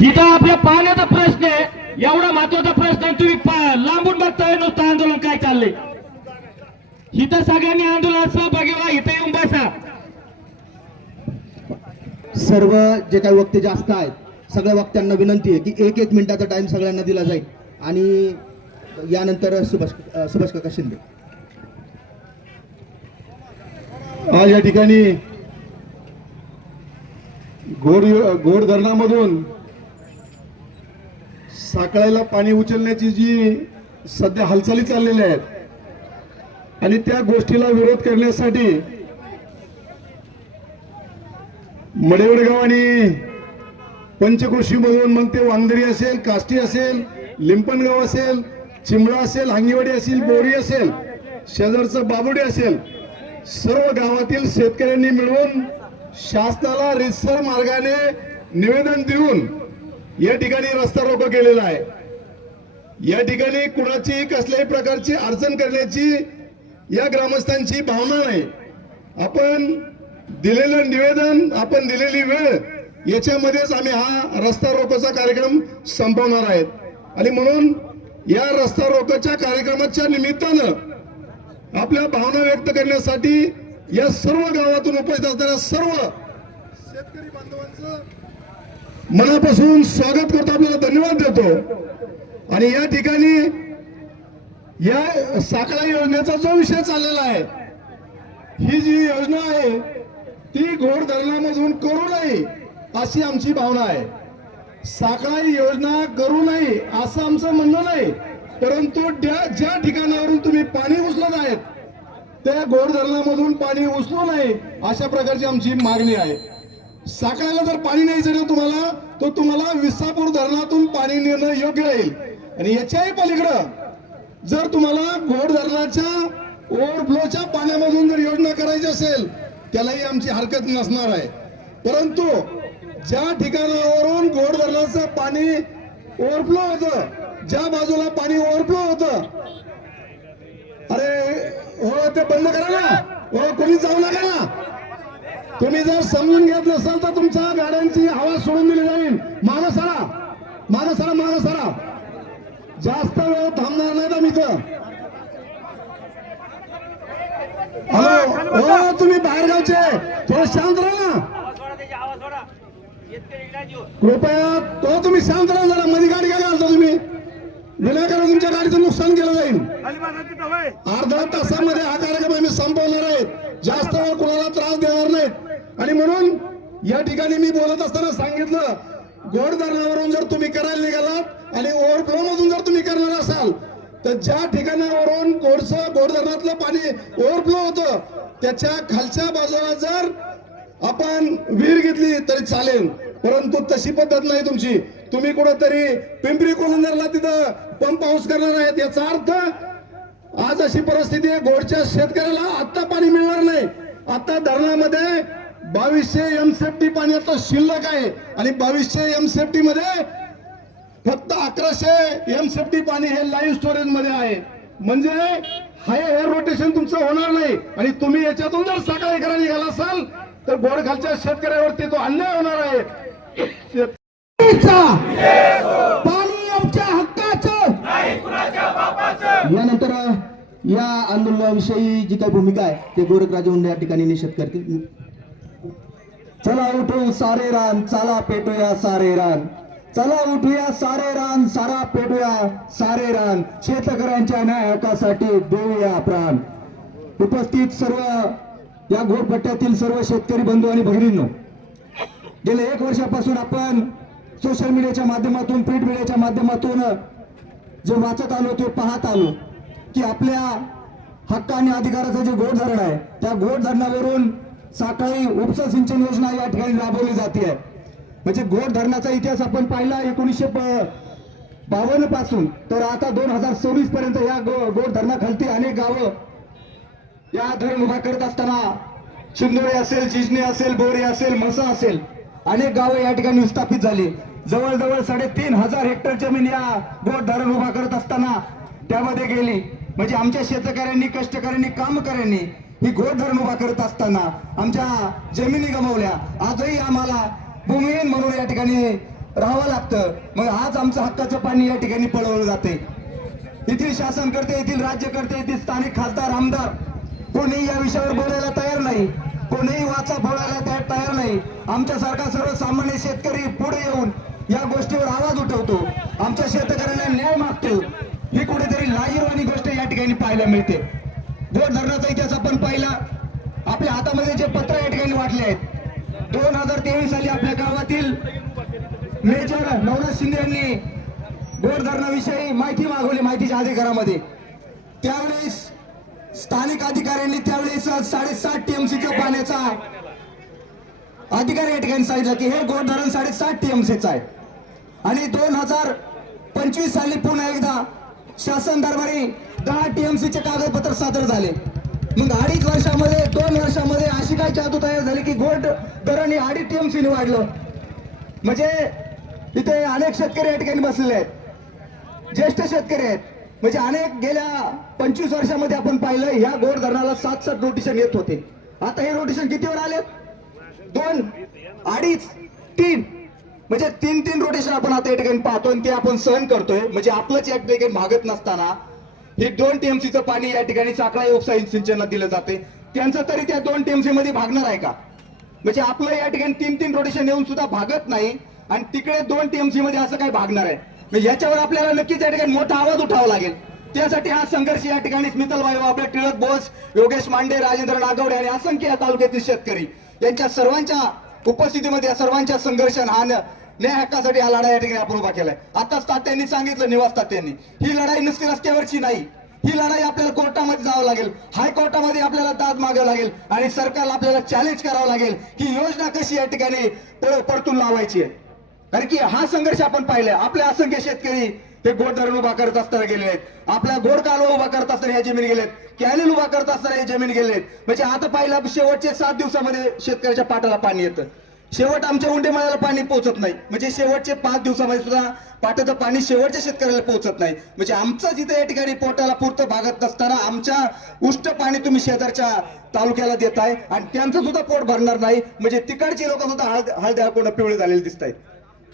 इथं आपल्या पाण्याचा प्रश्न आहे, एवढा महत्वाचा प्रश्न आहे. तुम्ही लांबून बघताय नुसतं आंदोलन काय चाललंय. इथं सगळ्यांनी आंदोलनात सहभागी व्हा, इथं येऊन बसा. सर्व जे काही वक्ते जास्त आहेत सगळ्या वक्त्यांना विनंती आहे की एक एक मिनिटाचा टाइम सगळ्यांना दिला जाईल. आणि यानंतर सुभाष काका शिंदे. आज या ठिकाणी घोड धरणामधून साकळायला पाणी उचलण्याची जी सध्या हालचाली चाललेल्या आहेत आणि त्या गोष्टीला विरोध करण्यासाठी मडेवडगाव आणि पंचकृषीमधून मग ते वांगदरी असेल, काष्टी असेल, लिंपणगाव असेल, चिंबळा असेल, हांगीवाडी असेल, बोरी असेल, शेजारचं बाबुडे असेल, सर्व गावातील शेतकऱ्यांनी मिळून शासनाला रितसर मार्गाने निवेदन देऊन या ठिकाणी रस्ता रोको केलेला आहे. या ठिकाणी कुणाची कसल्याही प्रकारची अडचण करण्याची या ग्रामस्थांची भावना नाही. आपण दिलेलं निवेदन, आपण दिलेली वेळ याच्यामध्येच आम्ही हा रस्ता रोकोचा कार्यक्रम संपवणार आहेत. आणि म्हणून या रस्ता रोकोच्या कार्यक्रमाच्या निमित्तानं आपल्या भावना व्यक्त करण्यासाठी या सर्व गावातून उपस्थित असणाऱ्या सर्व शेतकरी बांधवांचं मनापासून स्वागत करतो, आपल्याला धन्यवाद देतो. आणि या ठिकाणी या साखळा योजनेचा जो विषय चाललेला आहे, ही जी योजना आहे ती घोड धरणामधून करू नये अशी आमची भावना आहे. साखळा योजना करू नये असं आमचं म्हणणं नाही, परंतु ज्या ठिकाणावरून तुम्ही पाणी उचलत आहेत त्या घोड धरणामधून पाणी उचलू नये अशा प्रकारची आमची मागणी आहे. साखळ्याला जर पाणी न्यायचं ना तुम्हाला, तर तुम्हाला विसापूर धरणातून पाणी नेणं योग्य राहील. आणि याच्याही पलीकडं जर तुम्हाला घोड धरणाच्या ओव्हरफ्लोच्या पाण्यामधून जर योजना करायची असेल त्यालाही आमची हरकत नसणार आहे. परंतु ज्या ठिकाणावरून घोड धरणाचं पाणी ओव्हरफ्लो होतं, ज्या बाजूला पाणी ओव्हरफ्लो होतं, अरे हो ते बंद करा ना, हो कोणी जाऊ नका ना. तुम्ही जर समजून घेत नसाल तर तुमच्या गाड्यांची हवा सोडून दिली जाईल. मागं सरा, मागं सरा, मागं सरा. जास्त वेळ थांबणार नाही आम्ही इथं. हॅलो, हो तुम्ही बाहेरगावचे थोडं शांत राहा ना कृपया. तो तुम्ही शांत राहा जरा. मध्ये गाडी काय घालता तुम्ही, विनाकारण तुमच्या गाडीचं नुकसान केलं जाईल. अर्ध्या तासामध्ये हा कार्यक्रम आम्ही संपवणार आहेत. जास्त वेळ कोणाला त्रास देणार नाहीत. आणि म्हणून या ठिकाणी मी बोलत असताना सांगितलं, घोड धरणावरून जर तुम्ही करायला निघालात आणि ओव्हरफ्लो मधून जर तुम्ही करणार असाल तर ज्या ठिकाणावरून घोड धरणातलं पाणी ओव्हरफ्लो होतं त्याच्या खालच्या बाजूला जर आपण विहीर घेतली तरी चालेल, परंतु तशी पद्धत नाही तुमची. तुम्ही कुठंतरी पिंपरी कोलंदरला तिथं पंप हाऊस करणार आहेत. याचा अर्थ आज अशी परिस्थिती आहे, घोडच्या शेतकऱ्याला आता पाणी मिळणार नाही. आता धरणामध्ये 2200 MCFT पाणी आता शिल्लक आहे आणि 2200 MCFT मध्ये फक्त 1100 MCFT पाणी हे लाईव्ह स्टोरेज मध्ये आहे. म्हणजे हाय एअर रोटेशन तुमचं होणार नाही. आणि तुम्ही याच्यातून जर सकाळी करायला निघाला असाल तर घोड खालच्या शेतकऱ्यावरती तो अन्याय होणार आहे. पाणी आमच्या हक्काचं. यानंतर या आंदोलनाविषयी जी काही भूमिका आहे ते गोरखराजे मुंडे या ठिकाणी निषेध करतील. चला उठू सारे रान, चला पेटूया सारे रान, चला उठूया सारे रान, सारा पेटूया सारे रान, शेतकऱ्यांच्या न्याय हक्कासाठी देऊया प्राण. उपस्थित सर्व या घोडपट्ट्यातील सर्व शेतकरी बंधू आणि भगिनींनो, गेल्या 1 वर्षापासून आपण सोशल मीडियाच्या माध्यमातून, प्रिंट मीडियाच्या माध्यमातून जे वाचत आलो ते पाहत आलो की आपल्या हक्क आणि अधिकाराचं जे घोड धरण आहे त्या घोड धरणावरून साखळी उपसा सिंचन योजना या ठिकाणी राबवली जाते आहे. म्हणजे घोड धरणाचा इतिहास आपण पाहिला 1952 पासून तर आता 2026 पर्यंत या घोड धरणाखालती अनेक गावं या धरण उभा करत असताना चिंदोरे असेल, चिजने असेल, बोरी असेल, मसा असेल, अनेक गावं या ठिकाणी विस्थापित झाली. जवळजवळ 3500 हेक्टर जमीन या घोड धरण उभा करत असताना त्यामध्ये गेली. म्हणजे आमच्या शेतकऱ्यांनी, कष्टकऱ्यांनी, कामकऱ्यांनी ही घोड धरण उभा करत असताना आमच्या जमिनी गमावल्या. आजही आम्हाला भूमिहीन म्हणून या ठिकाणी राहावं लागतं. मग आज आमचं हक्काचं पाणी या ठिकाणी पळवलं जाते. येथील शासनकर्ते, येथील राज्यकर्ते, येथील स्थानिक खासदार, आमदार कोणीही या विषयावर बोलायला तयार नाही, कोणीही वाचा बोलायला तयार नाही. आमच्यासारखा सर्वसामान्य शेतकरी पुढे येऊन या गोष्टीवर आवाज उठवतो, आमच्या शेतकऱ्यांना न्याय मागतो. ही कुठेतरी लाजीरवाणी गोष्ट या ठिकाणी पाहायला मिळते. गोड धरणाचा इतिहास आपण पाहिला. आपल्या हातामध्ये जे पत्र या ठिकाणी वाटले आहेत, 2023 साली आपल्या गावातील मेजर नवनाथ शिंदे यांनी गोड धरणाविषयी माहिती मागवली माहितीच्या अधिकारामध्ये. त्यावेळेस स्थानिक अधिकाऱ्यांनी त्यावेळेस 7.5 TMCच्या पाण्याचा अधिकारी या ठिकाणी सांगितलं की हे गोड धरण 7.5 TMCचं आहे. आणि 2025 साली पुन्हा एकदा शासन दरबारी 10 TMCचे कागदपत्र सादर झाले. मग 2.5 वर्षामध्ये 2 वर्षामध्ये अशी काय जादू तयार झाली की गोड धरण हे 2.5 TMC ने वाढलं. म्हणजे इथे अनेक शेतकरी या ठिकाणी बसलेले आहेत, ज्येष्ठ शेतकरी आहेत. म्हणजे अनेक गेल्या 25 वर्षामध्ये आपण पाहिलं ह्या गोड धरणाला 7 रोटेशन येत होते. आता हे रोटेशन कितीवर आले? 2, 2.5, 3 म्हणजे 3 रोटेशन आपण आता या ठिकाणी पाहतो आणि ते आपण सहन करतोय. म्हणजे आपलंच या ठिकाणी भागत नसताना हे 2 TMCचं पाणी या ठिकाणी साखळा उपसा सिंचनाला दिलं जाते. त्यांचं तरी त्या 2 TMC मध्ये भागणार आहे का? म्हणजे आपलं या ठिकाणी 3 रोटेशन येऊन सुद्धा भागत नाही आणि तिकडे 2 TMC मध्ये असं काय भागणार आहे? याच्यावर आपल्याला नक्कीच या ठिकाणी मोठा आवाज उठावा लागेल. त्यासाठी हा संघर्ष या ठिकाणी स्मितल वायवा, आपले टिळक बोस, योगेश मांडे, राजेंद्र नागवडे आणि असंख्य या तालुक्यातील शेतकरी यांच्या सर्वांच्या उपस्थितीमध्ये या सर्वांच्या संघर्षाने हा न्याय हक्कासाठी हा लढा या ठिकाणी आपण उभा केलाय. आताच तात्यांनी सांगितलं, निवास तात्यांनी, ही लढाई नुसती रस्त्यावरची नाही, ही लढाई आपल्याला कोर्टामध्ये जावं लागेल, हायकोर्टामध्ये आपल्याला दाद मागावं लागेल आणि सरकारला आपल्याला चॅलेंज करावं लागेल की योजना कशी या ठिकाणी परतून लावायची आहे. कारण की हा संघर्ष आपण पाहिलाय. आपले असंख्य शेतकरी हे गोड धरण उभा करत असताना गेलेले आहेत, आपला गोड कालवा उभा करत असताना या जमीन गेलेत, कॅनेल उभा करत असताना हे जमीन गेलेत. म्हणजे आता पाहिलं शेवटचे 7 दिवसामध्ये शेतकऱ्याच्या पाटाला पाणी येतं. शेवट आमच्या उंडेमाळ्याला पाणी पोहोचत नाही. म्हणजे शेवटचे 5 दिवसामध्ये सुद्धा पाटाचं पाणी शेवटच्या शेतकऱ्याला पोहोचत नाही. म्हणजे आमचं जिथे या ठिकाणी पोटाला पुरतं भागत नसताना आमच्या उष्ट पाणी तुम्ही शेजारच्या तालुक्याला देताय आणि त्यांचं सुद्धा पोट भरणार नाही. म्हणजे तिकडची लोक सुद्धा हळद्या कोण पिवळे झालेले दिसत आहेत.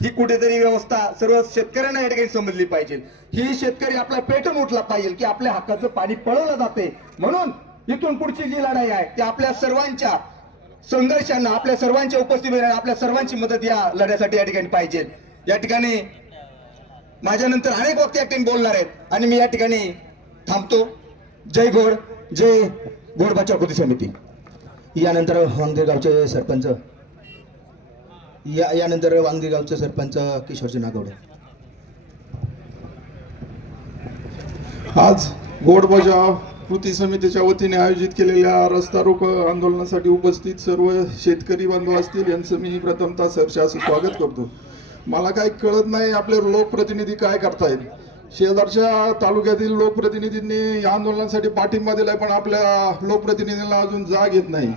ही कुठेतरी व्यवस्था सर्व शेतकऱ्यांना या ठिकाणी समजली पाहिजे. ही शेतकरी आपला पेटून उठला पाहिजे की आपल्या हक्काचं पाणी पळवलं जाते. म्हणून इथून पुढची जी लढाई आहे ती आपल्या सर्वांच्या संघर्षांना, आपल्या सर्वांच्या उपस्थितीमध्ये आपल्या सर्वांची मदत या लढ्यासाठी या ठिकाणी पाहिजे. या ठिकाणी माझ्यानंतर अनेक वक्ते या ठिकाणी बोलणार आहेत आणि मी या ठिकाणी थांबतो. जय गोड, जय गोड बचाव कृती समिती. यानंतर वांगदे गावचे सरपंच यानंतर वांगदे गावचे सरपंच किशोरजी नागवडे. आज गोड बचाव कृती समितीच्या वतीने आयोजित केलेल्या रस्ता रोको आंदोलनासाठी उपस्थित सर्व शेतकरी बांधव असतील यांचं मी प्रथमतः सहर्ष असं स्वागत करतो. मला काही कळत नाही आपले लोकप्रतिनिधी काय करतायत. शेजारच्या तालुक्यातील लोकप्रतिनिधींनी या आंदोलनासाठी पाठिंबा दिलाय पण आपल्या लोकप्रतिनिधींना अजून जाग येत नाही.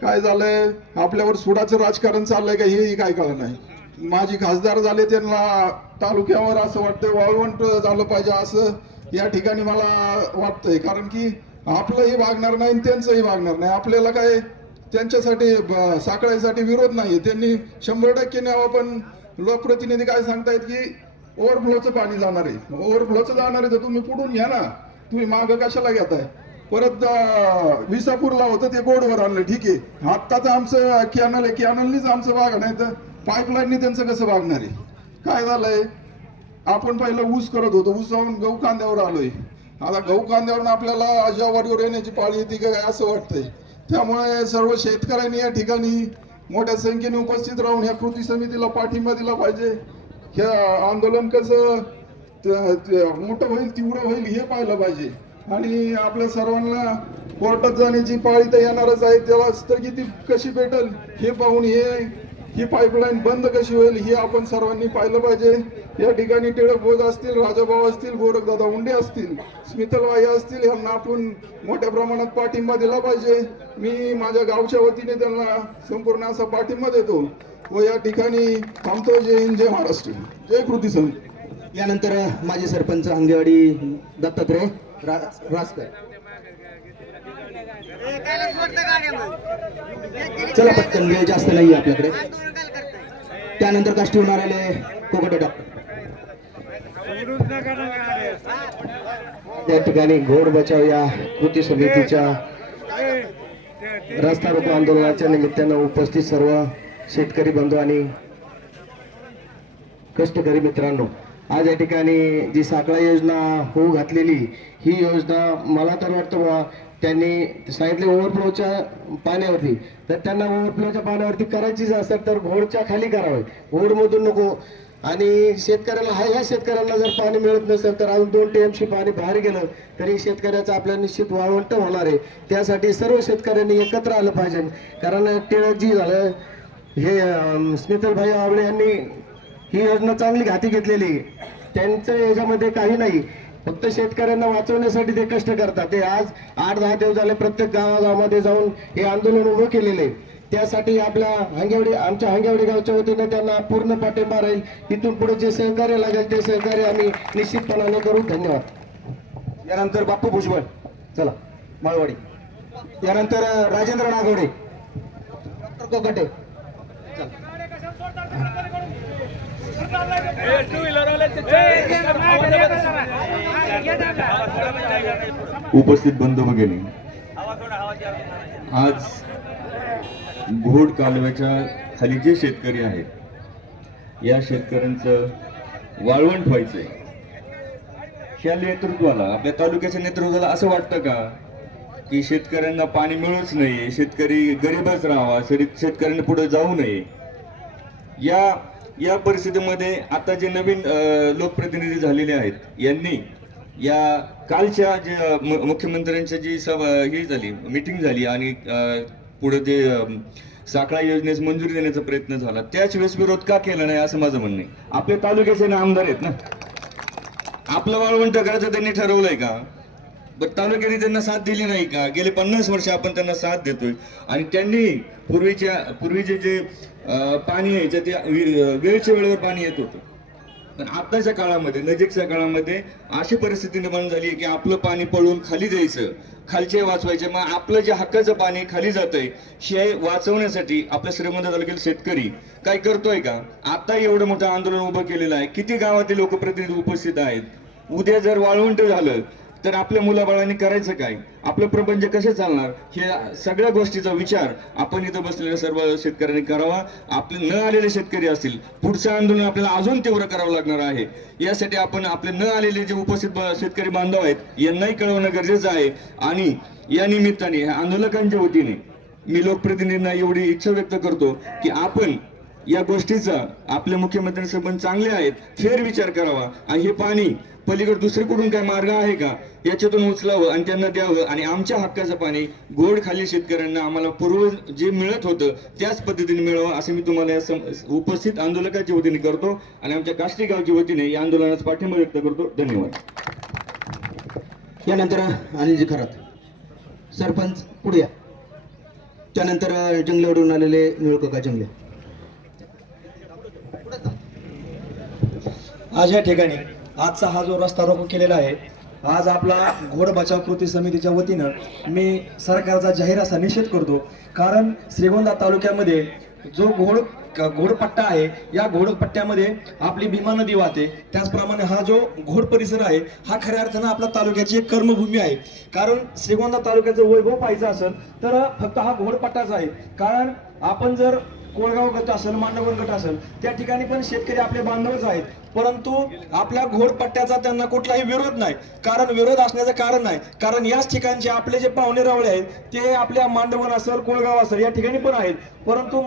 काय झालंय, आपल्यावर सुडाचं राजकारण चाललंय का हेही काय कळलं नाही. माझी खासदार झाले त्यांना तालुक्यावर असं वाटतंय वाळवंट झालं पाहिजे असं या ठिकाणी मला वाटतंय. कारण की आपलंही भागणार नाही त्यांचंही भागणार नाही. आपल्याला काय त्यांच्यासाठी साखळ्यासाठी विरोध नाही, त्यांनी 100% न्यावं. पण लोकप्रतिनिधी काय सांगतायत की ओव्हरफ्लोचं पाणी जाणार आहे. ओव्हरफ्लोचं जाणार आहे तर तुम्ही पुढून घ्या ना, तुम्ही मागं कशाला घेताय. परत विसापूरला होतं ते गोडवर आणलं, ठीक आहे. आत्ताच आमचं कॅनल आहे, कॅनलनीच आमचं भाग नाही तर पाईपलाईननी त्यांचं कसं भागणार आहे. काय झालंय, आपण पहिलं ऊस करत होतो, ऊसावरून गहू कांद्यावर आलोय. आता गहू कांद्यावरून आपल्याला ज्वारीवर येण्याची पाळी येते काय असं वाटतंय. त्यामुळे सर्व शेतकऱ्यांनी या ठिकाणी मोठ्या संख्येने उपस्थित राहून या कृती समितीला पाठिंबा दिला पाहिजे. हे आंदोलन कसं मोठं होईल, तीव्र होईल हे पाहिलं पाहिजे. आणि आपल्या सर्वांना कोर्टात जाण्याची पाळी तर येणारच आहे, तेव्हा स्थगिती कशी भेटेल हे पाहून ही पाईपलाईन बंद कशी होईल हे आपण सर्वांनी पाहिलं पाहिजे. या ठिकाणी टिळक बोध असतील, राजाभाऊ असतील, गोरखदादा उंडे असतील, स्मितलबाई असतील, यांना आपण मोठ्या प्रमाणात पाठिंबा दिला पाहिजे. मी माझ्या गावच्या वतीने त्यांना संपूर्ण असा पाठिंबा देतो व या ठिकाणी थांबतो. जय हिंद, जय महाराष्ट्र, जय कृती समिती. यानंतर माजी सरपंच अंगेवाडी दत्तात्रय रासकर. चला पटकन, वेळ जास्त नाही आपल्याकडे. त्यानंतर काष्टीहून आलेले कोकटे डॉक्टर. या ठिकाणी घोड बचाव या कृती समितीच्या रस्ता रोको आंदोलनाच्या निमित्तानं उपस्थित सर्व शेतकरी बंधू आणि कष्टकरी मित्रांनो, आज या ठिकाणी जी साखळा योजना होऊ घातलेली, ही योजना मला तर वाटतं बाबा त्यांनी सांगितले ओव्हरफ्लोच्या पाण्यावरती, तर त्यांना ओव्हरफ्लोच्या पाण्यावरती करायचीच असेल तर घोडच्या खाली करावे, घोडमधून नको. आणि शेतकऱ्याला ह्या शेतकऱ्यांना जर पाणी मिळत नसेल तर अजून 2 TMC पाणी बाहेर गेलं तरी शेतकऱ्याचं आपल्या निश्चित वाळवंट होणार आहे. त्यासाठी सर्व शेतकऱ्यांनी एकत्र आलं पाहिजे. कारण टिळक जी झालं, हे स्मितलभाई आवळे यांनी ही योजना चांगली हाती घेतलेली. त्यांचं याच्यामध्ये काही नाही, फक्त शेतकऱ्यांना वाचवण्यासाठी ते कष्ट करतात. ते आज 8-10 दिवस झाले प्रत्येक गावागावामध्ये जाऊन हे आंदोलन उभं केलेले. त्यासाठी आपल्या आमच्या हांगेवाडी गावच्या वतीने त्यांना पूर्ण पाठिंबा राहील. इथून पुढे जे सहकार्य लागेल ते सहकार्य आम्ही निश्चितपणाने करू. धन्यवाद. यानंतर बाप्पू भुजबळ, चला माळवाडी. यानंतर राजेंद्र नागवडे, डॉक्टर कोकटे. उपस्थित बंधू भगिनी, आज घोड कालव्याच्या खाली जे शेतकरी आहेत या शेतकऱ्यांचं वाळवंट व्हायचंय. ह्या नेतृत्वाला, आपल्या तालुक्याच्या नेतृत्वाला असं वाटतं का की शेतकऱ्यांना पाणी मिळूच नये, शेतकरी गरीबच राहावा, शेतकऱ्यांना पुढे जाऊ नये? या परिस्थितीमध्ये आता जे नवीन लोकप्रतिनिधी झालेले आहेत यांनी या कालच्या जे मुख्यमंत्र्यांच्या जी ही झाली, मीटिंग झाली आणि पुढे ते साखळा योजनेस मंजुरी देण्याचा प्रयत्न झाला, त्याच वेळेस विरोध का केला नाही असं माझं म्हणणं आहे. आपल्या तालुक्याचे आमदार आहेत ना, आपलं वाळवंट करायचं त्यांनी ठरवलंय का? बरं, तालुक्याने त्यांना साथ दिली नाही का? गेले 50 वर्ष आपण त्यांना साथ देतोय आणि त्यांनी पूर्वीचे जे पाणी यायचं ते वेळच्या वेळेवर पाणी येत होतं. पण आताच्या काळामध्ये, नजीकच्या काळामध्ये अशी परिस्थिती निर्माण झाली की आपलं पाणी पळून खाली द्यायचं, खालचे वाचवायचे. मग आपलं जे हक्काचं पाणी खाली जातंय हे वाचवण्यासाठी आपल्या श्रीमंत तालुक्यातील शेतकरी काय करतोय का? आता एवढं मोठं आंदोलन उभं केलेलं आहे, किती गावातील लोकप्रतिनिधी उपस्थित आहेत. उद्या जर वाळवंट झालं तर आपल्या मुलाबाळांनी करायचं काय? आपलं प्रपंच कसे चालणार? हे सगळ्या गोष्टीचा विचार आपण इथं बसलेल्या सर्व शेतकऱ्यांनी करावा. आपले न आलेले शेतकरी असतील, पुढचं आंदोलन आपल्याला अजून तीव्र करावं लागणार आहे. यासाठी आपण आपले न आलेले जे उपस्थित शेतकरी बांधव आहेत यांनाही कळवणं गरजेचं आहे. आणि या निमित्ताने आंदोलकांच्या वतीने मी लोकप्रतिनिधींना एवढी इच्छा व्यक्त करतो की आपण या गोष्टीचा, आपल्या मुख्यमंत्र्यांसोबत चांगले आहेत, फेरविचार करावा आणि हे पाणी पलीकडे दुसरीकडून काय मार्ग आहे का याच्यातून उचलावं आणि त्यांना द्यावं आणि आमच्या हक्काचं पाणी गोड खाली शेतकऱ्यांना आम्हाला पूर्व जे मिळत होतं त्याच पद्धतीने मिळावं असं मी तुम्हाला या उपस्थित आंदोलकाच्या वतीने करतो आणि आमच्या काष्टी गावच्या वतीने या आंदोलनाचा पाठिंबा व्यक्त करतो. धन्यवाद. यानंतर अनिलजी खरात, सरपंच पुढे या. त्यानंतर जंगलेवरून आलेले निळकाका जंगले. आज या ठिकाणी आजचा हा जो रस्ता रोको केलेला आहे, आज आपला घोड बचाव कृती समितीच्या वतीनं मी सरकारचा जाहीर असा निषेध करतो. कारण श्रीगोंदा तालुक्यामध्ये जो घोडपट्टा आहे, या घोडपट्ट्यामध्ये आपली भीमा नदी वाहते. त्याचप्रमाणे हा जो घोड परिसर आहे हा खऱ्या अर्थानं आपल्या तालुक्याची एक कर्मभूमी आहे. कारण श्रीगोंदा तालुक्याचं वैभव पाहायचं असेल तर फक्त हा घोडपट्टाच आहे. कारण आपण जर कोळगाव गट असेल, मांडवगण गट असेल, त्या ठिकाणी पण शेतकरी आपले बांधवच आहेत. परंतु आपल्या घोडपट्ट्याचा त्यांना कुठलाही विरोध नाही. कारण विरोध असण्याचं कारण नाही, कारण याच ठिकाणचे आपले जे पाहुणे रावळे आहेत ते आपल्या मांडवगण असेल, कोळगाव असेल या ठिकाणी पण आहेत. परंतु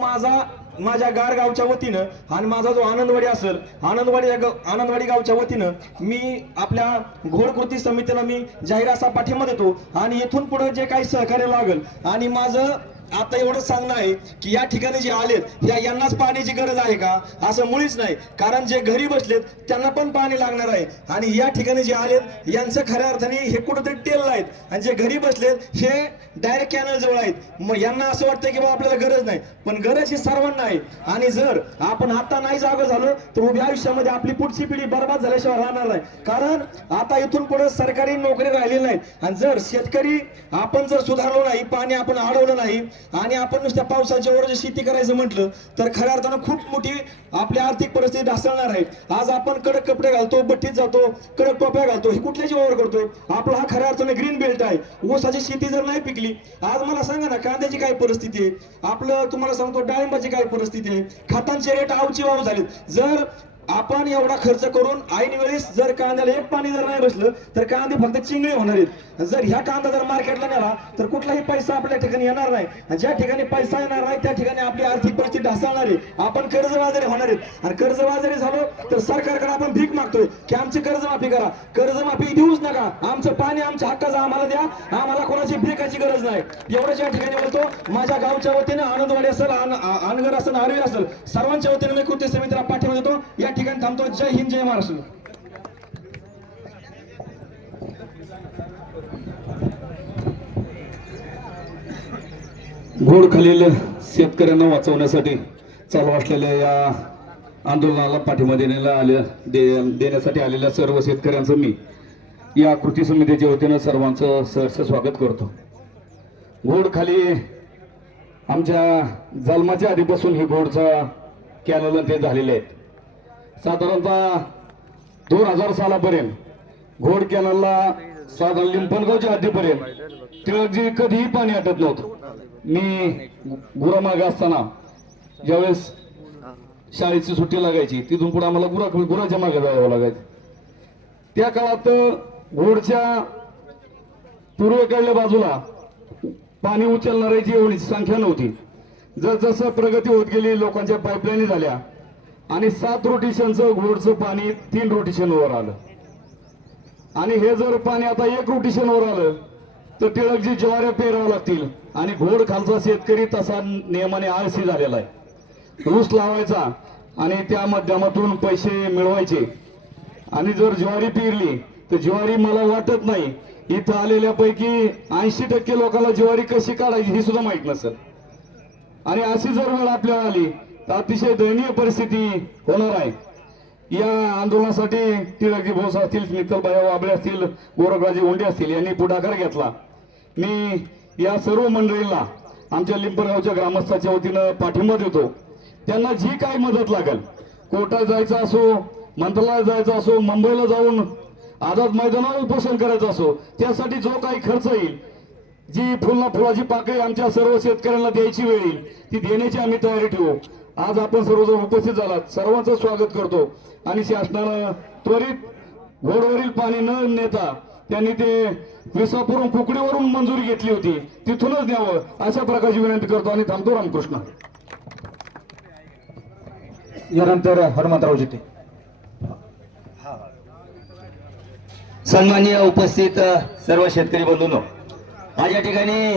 माझ्या गारगावच्या वतीनं आणि माझा जो आनंदवाडी असेल, आनंदवाडी गावच्या वतीनं मी आपल्या घोड कृती समितीला मी जाहीर असा पाठिंबा देतो. आणि इथून पुढे जे काही सहकार्य लागेल, आणि माझं आता एवढं सांगणं आहे की या ठिकाणी जे आलेत यांनाच पाण्याची गरज आहे का? असं मुळीच नाही. कारण जे घरी बसलेत त्यांना पण पाणी लागणार आहे. आणि या ठिकाणी जे आलेत यांचं खऱ्या अर्थाने हे कुठेतरी टेल आहेत आणि जे घरी बसलेत हे डायरेक्ट कॅनल जवळ आहेत. मग यांना असं वाटतं की बाबा आपल्याला गरज नाही, पण गरज ही सर्वांना आहे. आणि जर आपण आता नाही जागा झालो तर उभ्या आयुष्यामध्ये आपली पुढची पिढी बर्बाद झाल्याशिवाय राहणार नाही. कारण आता इथून पुढे सरकारी नोकरी राहिलेली नाहीत. आणि जर शेतकरी आपण जर सुधारलो नाही, पाणी आपण अडवलं नाही आणि आपण नुसत्या पावसाच्या वर शेती करायचं म्हटलं तर खऱ्या अर्थानं खूप मोठी आपली आर्थिक परिस्थिती ढासळणार आहे. आज आपण कडक कपडे घालतो, बट्टीत जातो, कडक टोप्या घालतो, हे कुठल्या जीवावर करतो? आपला हा खऱ्या अर्थाने ग्रीन बेल्ट आहे. ऊसाची शेती जर नाही पिकली, आज मला सांगा ना कांद्याची काय परिस्थिती आहे, आपलं तुम्हाला सांगतो डाळिंबाची काय परिस्थिती आहे, खतांचे रेट आवची वाव झालेत. जर आपण एवढा खर्च करून ऐन वेळेस जर कांद्याला एक पाणी जर नाही बसलं तर कांदे फक्त चिंगळे होणार आहेत. जर ह्या कांदा जर मार्केटला नेला तर कुठलाही पैसा आपल्या ठिकाणी येणार नाही. आणि ज्या ठिकाणी पैसा येणार नाही त्या ठिकाणी आपली आर्थिक परिस्थिती ढासळणार आहे. आपण कर्जबाजारी होणार आहेत. आणि कर्जबाजारी झालो तर सरकारकडे आपण भीक मागतोय की आमची कर्जमाफी करा. कर्जमाफी देऊच नका, आमचं पाणी आमच्या हक्काचं आम्हाला द्या, आम्हाला कोणाची भीकाची गरज नाही. एवढंच या ठिकाणी बोलतो. माझ्या गावच्या वतीने आनंदवाडी असेल, अनगर असेल, आरवी असेल, सर्वांच्या वतीने मी कृती समितीला पाठिंबा देतो. या ठिकाणी थांबतो. जय हिंद, जय महाराष्ट्र. घोडखालील शेतकऱ्यांना वाचवण्यासाठी चालू असलेल्या या आंदोलनाला पाठिंबा देण्यासाठी आलेल्या सर्व शेतकऱ्यांचं मी या कृती समितीच्या वतीनं सर्वांचं सहर्ष स्वागत करतो. घोडखाली आमच्या जन्माच्या आधीपासून ही घोडचा कॅनल ते झालेले आहेत. साधारणतः 2000 सालापर्यंत घोड कॅनलला साधारण लिंपणगावच्या हद्दीपर्यंत टिळकजी कधीही पाणी आटत नव्हतं. मी गुरामागे असताना ज्यावेळेस शाळेची सुट्टी लागायची तिथून पुढे आम्हाला गुराच्या मागे जावं लागायचं. त्या काळात घोडच्या पूर्वेकडल्या बाजूला पाणी उचलणाऱ्याची एवढी संख्या नव्हती. जसं प्रगती होत गेली, लोकांच्या पाईपलाईन झाल्या आणि 7 रोटेशनचं घोडचं पाणी 3 रोटेशनवर आलं. आणि हे जर पाणी आता 1 रोटेशनवर आलं तर टिळकजी ज्वाऱ्या पेरावं लागतील. आणि घोड खालचा शेतकरी तसा नियमाने आळशी झालेला आहे. ऊस लावायचा आणि त्या माध्यमातून पैसे मिळवायचे. आणि जर ज्वारी पेरली तर ज्वारी मला वाटत नाही इथं आलेल्यापैकी 80% लोकांना ज्वारी कशी काढायची ही सुद्धा माहित नसेल. आणि अशी जर वेळ आपल्याला आली तर अतिशय दयनीय परिस्थिती होणार आहे. या आंदोलनासाठी टिळकजी बोस असतील, मित्तलबाई वाबळे असतील, गोरखराजे उंडे असतील यांनी पुढाकार घेतला. मी या सर्व मंडळींना आमच्या लिंपणगावच्या ग्रामस्थाच्या वतीनं पाठिंबा देतो. त्यांना जी काही मदत लागेल, कोर्टात जायचं असो, मंत्रालयात जायचं असो, मुंबईला जाऊन आझाद मैदानावर उपोषण करायचं असो, त्यासाठी जो काही खर्च येईल, जी फुलाची पाकळी आमच्या सर्व शेतकऱ्यांना द्यायची वेळ येईल ती देण्याची आम्ही तयारी ठेवू. आज आपण सर्वजण उपस्थित झालात, सर्वांचं स्वागत करतो. आणि शासनानं त्वरित घोडवरील पाणी न नेता त्यांनी ते विसापुरून कुकडीवरून मंजुरी घेतली होती, तिथूनच द्यावं अशा प्रकारची विनंती करतो आणि थांबतो. रामकृष्ण. यानंतर हनुमंतराव जिते. सन्माननीय उपस्थित सर्व शेतकरी बंधूंनो, आज या ठिकाणी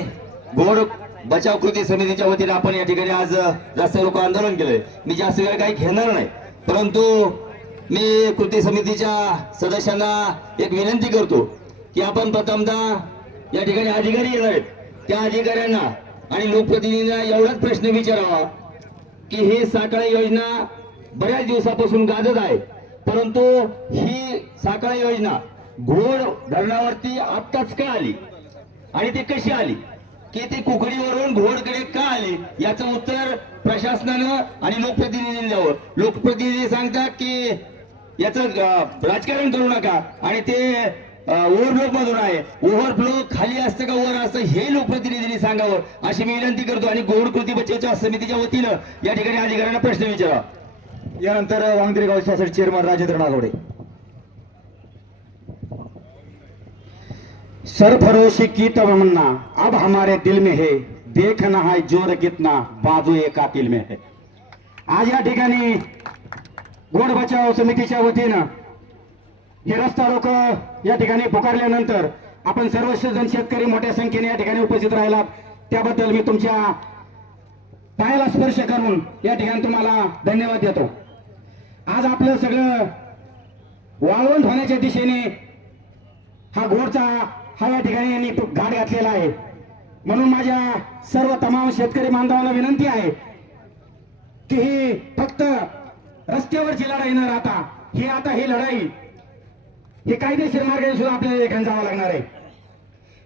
घोड बचाव कृती समितीच्या वतीने आपण या ठिकाणी आज रस्ते रोको आंदोलन केलंय. मी जास्त वेळ काही घेणार नाही, परंतु मी कृती समितीच्या सदस्यांना एक विनंती करतो की आपण प्रथमतः या ठिकाणी अधिकारी येणार आहेत, त्या अधिकाऱ्यांना आणि लोकप्रतिनिधींना एवढाच प्रश्न विचारावा की ही साखळी योजना बऱ्याच दिवसापासून गाजत आहे, परंतु ही साखळी योजना घोड धरणावरती आत्ताच का आली आणि ती कशी आली, की ती कुकडीवरून घोडकडे का आली, याचं उत्तर प्रशासनानं आणि लोकप्रतिनिधींनी द्यावं. लोकप्रतिनिधी सांगतात की याचं राजकारण करू नका आणि ते ओव्हरफ्लो मधून आहे, ओव्हरफ्लो खाली असतं का वर असतं हे लोकप्रतिनिधींनी सांगावं अशी मी विनंती करतो. आणि घोड कृती बचाव समितीच्या वतीनं या ठिकाणी अधिकाऱ्यांना प्रश्न विचारा. यानंतर वांगदिरी गाव सोसायटी चेअरमन राजेंद्र नागवडे. सरफरोशी की तमन्ना अब हमारे दिल में है, देखना है जोर कितना बाजू एक कातिल में है. आज या ठिकाणी घोड बचाव समितीच्या वतीनं हे रस्ता रोको या ठिकाणी पुकारल्यानंतर आपण सर्व जण शेतकरी मोठ्या संख्येने या ठिकाणी उपस्थित राहिलात, त्याबद्दल मी तुमच्या पायाला स्पर्श करून या ठिकाणी तुम्हाला धन्यवाद देतो. आज आपलं सगळं वाळवंट होण्याच्या दिशेने हा घोडचा या ठिकाणी यांनी घाट घातलेला आहे. म्हणून माझ्या सर्व तमाम शेतकरी बांधवांना विनंती आहे की ही फक्त रस्त्यावरची लढाई न राहता ही लढाई हे कायदेशीर मार्गाने सुद्धा आपल्याला एखादं जावं लागणार आहे.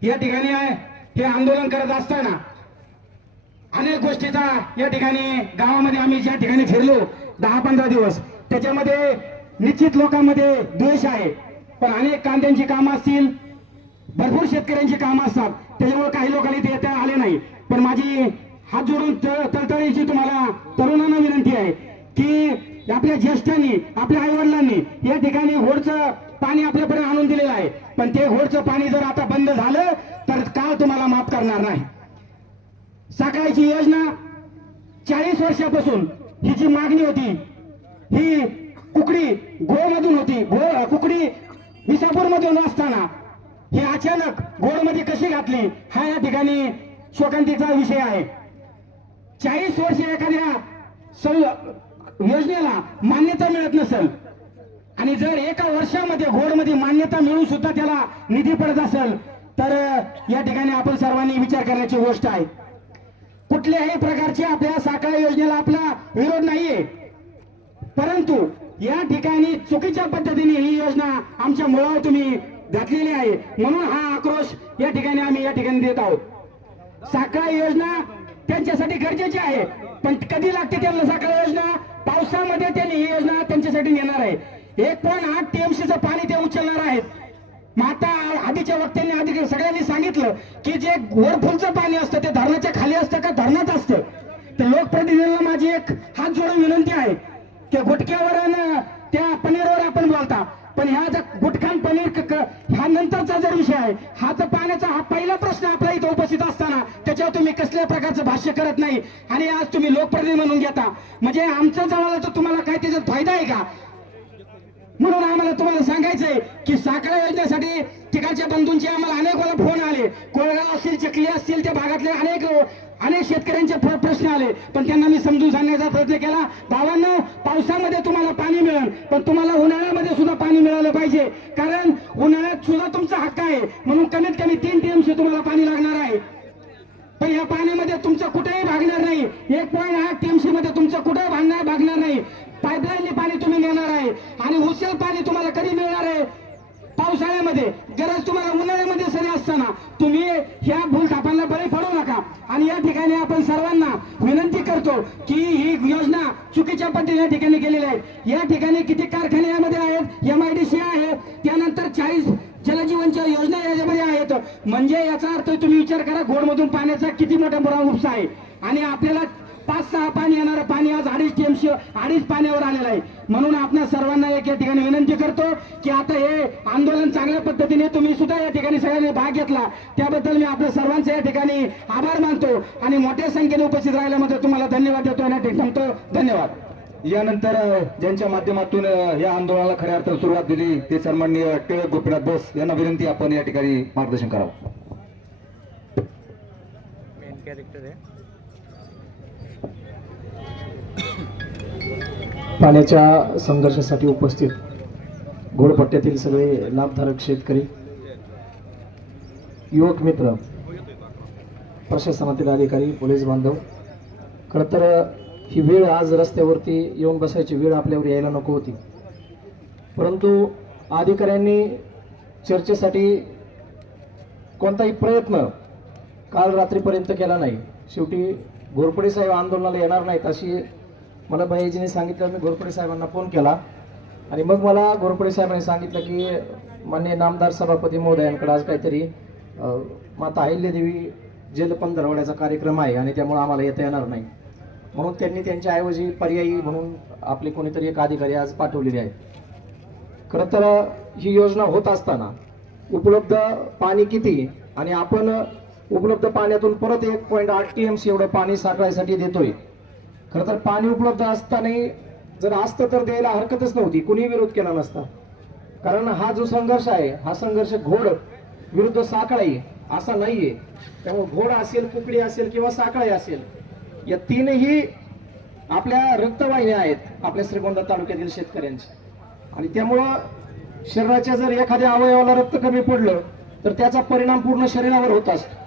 या ठिकाणी हे आंदोलन करत असताना अनेक गोष्टीचा या ठिकाणी गावामध्ये आम्ही ज्या ठिकाणी फिरलो 10-15 दिवस, त्याच्यामध्ये निश्चित लोकांमध्ये द्वेष आहे. पण अनेक कांद्यांची कामं असतील, भरपूर शेतकऱ्यांची कामं असतात, त्याच्यामुळे काही लोकांनी ते येता आले नाही. पण माझी हात जोडून तळतळीची तुम्हाला तरुणांना विनंती आहे की आपल्या ज्येष्ठांनी, आपल्या आईवडिलांनी या ठिकाणी होडचं पाणी आपल्यापर्यंत आणून दिलेलं आहे. पण ते होडचं पाणी जर आता बंद झालं तर काळ तुम्हाला माफ करणार नाही. सकाळची योजना 40 वर्षापासून ही जी मागणी होती, ही कुकडी गोमधून होती. कुकडी विसापूर मधून असताना ही अचानक गोडमध्ये कशी घातली, हा या ठिकाणी शोकांतीचा विषय आहे. 40 वर्ष एखाद्या योजनेला मान्यता मिळत नसेल आणि जर एका वर्षामध्ये घोडमध्ये मान्यता मिळून सुद्धा त्याला निधी पडत असेल तर या ठिकाणी आपण सर्वांनी विचार करण्याची गोष्ट आहे. कुठल्याही प्रकारची आपल्या साखळा योजनेला आपला विरोध नाहीये, परंतु या ठिकाणी चुकीच्या पद्धतीने ही योजना आमच्या मुळावर तुम्ही घातलेली आहे, म्हणून हा आक्रोश या ठिकाणी आम्ही या ठिकाणी देत आहोत. साखळा योजना त्यांच्यासाठी गरजेची आहे, पण कधी लागते त्यांना साखळा योजना? पावसामध्ये त्यांनी ही योजना त्यांच्यासाठी नेणार आहे. 1.8 TMCचं पाणी ते उचलणार आहेत. मग आता आधीच्या वक्त्यांनी आधी सगळ्यांनी सांगितलं की जे वरफुलचं पाणी असतं ते धरणाच्या खाली असतं का धरणात असतं. तर लोकप्रतिनिधींना माझी एक हात जोडून विनंती आहे की गुटख्यावर आणि त्या पनीरवर आपण बोलता, पण ह्या जर गुटखान पनीर हा नंतरचा जर विषय आहे, हा तर पाण्याचा हा पहिला प्रश्न आपल्या इथं उपस्थित असताना त्याच्यावर तुम्ही कसल्या प्रकारचं भाष्य करत नाही आणि आज तुम्ही लोकप्रतिनिधी म्हणून घेता. म्हणजे आमचं जवळ तर तुम्हाला काय त्याच्यात फायदा आहे का? म्हणून आम्हाला तुम्हाला सांगायचंय की साखळा योजनेसाठी ठिकाणच्या बंधूंचे आम्हाला अनेक वेळा फोन आले. कोळगाव असतील, चिखली असतील, त्या भागातले अनेक शेतकऱ्यांचे प्रश्न आले, पण त्यांना मी समजून सांगण्याचा प्रयत्न केला. भावांनो, पावसामध्ये तुम्हाला पाणी मिळेल, पण तुम्हाला उन्हाळ्यामध्ये सुद्धा पाणी मिळालं पाहिजे, कारण उन्हाळ्यात सुद्धा तुमचा हक्क आहे. म्हणून कमीत कमी 3 TMC तुम्हाला पाणी लागणार आहे. पण या पाण्यामध्ये तुमचं कुठेही भागणार नाही. 1.8 TMC मध्ये तुमचं कुठे भागणार नाही. पाईपलाईनने पाणी तुम्ही नेणार आहे आणि उचल पाणी तुम्हाला कधी मिळणार आहे? पावसाळ्यामध्ये. गरज तुम्हाला उन्हाळ्यामध्ये सरी असताना तुम्ही ह्या भूलथापांना बळी पडू नका. आणि या ठिकाणी आपण सर्वांना विनंती करतो की ही योजना चुकीच्या पद्धतीने या ठिकाणी केलेली आहे. या ठिकाणी किती कारखाने यामध्ये आहेत, MIDC आहे, त्यानंतर 40 जलजीवनच्या योजना याच्यामध्ये आहेत. म्हणजे याचा अर्थ तुम्ही विचार करा, घोडमधून पाण्याचा किती मोठा उपसा आहे आणि आपल्याला 5-6 पाणी येणारं पाणी आज 2.5 TMC 2.5 पाण्यावर आलेलं आहे. म्हणून आपल्या सर्वांना एक या ठिकाणी विनंती करतो की आता हे आंदोलन चांगल्या पद्धतीने तुम्ही सुद्धा या ठिकाणी सगळ्यांनी भाग घेतला, त्याबद्दल मी आपल्या सर्वांचे या ठिकाणी आभार मानतो आणि मोठ्या संख्येने उपस्थित राहिल्याबद्दल तुम्हाला धन्यवाद देतो आणि थांबतो. धन्यवाद. यानंतर ज्यांच्या माध्यमातून या आंदोलनाला खऱ्या अर्थाने सुरुवात दिली ते सन्माननीय टिळक गोपीनाथ बोस यांना विनंती आपण या ठिकाणी मार्गदर्शन करावं. पाण्याच्या संघर्षासाठी उपस्थित घोडपट्ट्यातील सगळे लाभधारक शेतकरी, युवक मित्र, प्रशासनातील अधिकारी, पोलीस बांधव, खरं तर ही वेळ आज रस्त्यावरती येऊन बसायची वेळ आपल्यावर यायला नको होती, परंतु अधिकाऱ्यांनी चर्चेसाठी कोणताही प्रयत्न काल रात्रीपर्यंत केला नाही. शेवटी घोरपडे साहेब आंदोलनाला येणार नाहीत अशी मला भैयाजीने सांगितलं. मी घोरपडे साहेबांना फोन केला आणि मग मला घोरपडे साहेबांनी सांगितलं की माननीय नामदार सभापती महोदयांकडे आज काहीतरी माता अहिल्यादेवी जलपंधरवड्याचा कार्यक्रम आहे आणि त्यामुळे आम्हाला येता येणार नाही, म्हणून त्यांनी त्यांच्याऐवजी पर्यायी म्हणून आपले कोणीतरी एक अधिकारी आज पाठवलेले आहेत. खरं तर ही योजना होत असताना उपलब्ध पाणी किती आणि आपण उपलब्ध पाण्यातून परत 1.8 TMC एवढं पाणी साठवायसाठी देतोय. खरं तर पाणी उपलब्ध असताना जर असतं तर द्यायला हरकतच नव्हती, कुणी विरोध केला नसता. कारण हा जो संघर्ष आहे हा संघर्ष घोड विरुद्ध साखळाई असा नाहीये. त्यामुळे घोड असेल, कुकडी असेल किंवा साखळाई असेल, या तीनही आपल्या रक्तवाहिन्या आहेत आपल्या श्रीगोंदा तालुक्यातील शेतकऱ्यांची. आणि त्यामुळं शरीराच्या जर एखाद्या अवयवाला रक्त कमी पडलं तर त्याचा परिणाम पूर्ण शरीरावर होत असतो.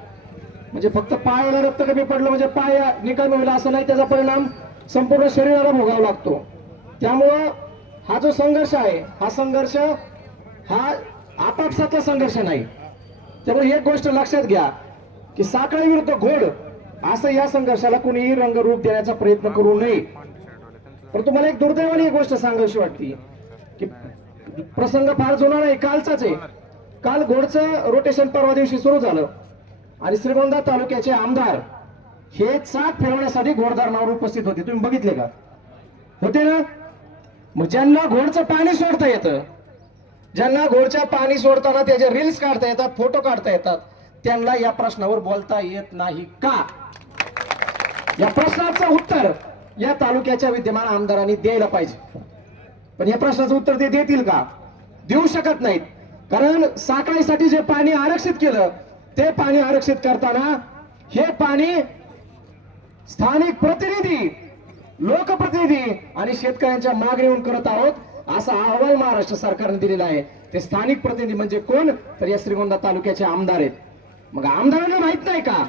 म्हणजे फक्त पायाला रक्त कमी पडलं म्हणजे पाय निकामी होईल असं नाही, त्याचा परिणाम संपूर्ण शरीराला भोगावा लागतो. त्यामुळं हा जो संघर्ष आहे हा संघर्ष हा आपापसातला संघर्ष नाही. त्यामुळे एक गोष्ट लक्षात घ्या की साखळी विरुद्ध घोड असं या संघर्षाला कुणीही रंगरूप देण्याचा प्रयत्न करू नये. पण तुम्हाला एक दुर्दैवाने एक गोष्ट सांगावीशी वाटते की प्रसंग फार जुना नाही, कालचाच आहे. काल घोडचं रोटेशन परवा दिवशी सुरू झालं आणि श्रीगोंदा तालुक्याचे आमदार हे चाक फिरवण्यासाठी घोडधारणावर उपस्थित होते. तुम्ही बघितले का? होते ना? मग ज्यांना घोडचं पाणी सोडता येतं, ज्यांना घोडच्या पाणी सोडताना त्याचे रील्स काढता येतात, फोटो काढता येतात, त्यांना या प्रश्नावर बोलता येत नाही का? या प्रश्नाचं उत्तर या तालुक्याच्या विद्यमान आमदारांनी द्यायला पाहिजे. पण या प्रश्नाचं उत्तर ते देतील का? देऊ शकत नाहीत. कारण साखळीसाठी जे पाणी आरक्षित केलं ते पाणी आरक्षित करताना हे पाणी स्थानिक प्रतिनिधी, लोकप्रतिनिधी आणि शेतकऱ्यांच्या मागणीवरून करत आहोत असा अहवाल महाराष्ट्र सरकारने दिलेला आहे. ते स्थानिक प्रतिनिधी म्हणजे कोण? तर या श्रीगोंदा तालुक्याचे आमदार आहेत. मग आमदारांना माहित नाही का?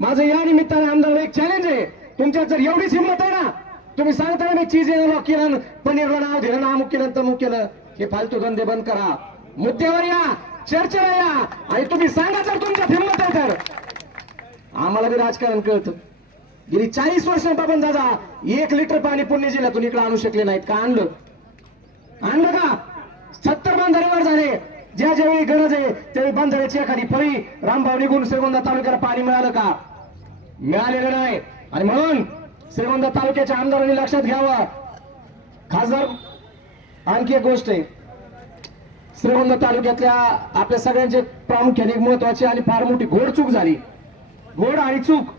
माझं या निमित्ताने आमदारांना एक चॅलेंज आहे. तुमच्यात जर एवढीच हिंमत आहे ना, तुम्ही सांगता ना चीज लॉक केलं, पनीरला नाव दिलं ना, अमुक केलं तमुक केलं, हे फालतू धंदे बंद करा, मुद्द्यावर या, चर्चेला या आणि तुम्ही सांगा जर तुमच्यात हिंमत आहे तर. आम्हाला बी राजकारण कळतं. गेली 40 वर्षांपासून दादा 1 लिटर पाणी पुणे जिल्ह्यातून इकडे आणू शकले नाहीत का? आणलं का? 70 बंधारेवर झाले. ज्या ज्यावेळी गरज आहे त्यावेळी बंधाऱ्याची एखादी फळी रामभाव निघून श्रीगोंदा तालुक्याला पाणी मिळालं का? मिळालेलं नाही. आणि म्हणून श्रीगोंदा तालुक्याच्या आमदारांनी लक्षात घ्यावं. खासदार, आणखी एक गोष्ट आहे, श्रीगोंदा तालुक्यातल्या आपल्या सगळ्यांचे प्रामुख्याने एक महत्वाची आणि फार मोठी घोड चूक झाली. घोड आणि चूक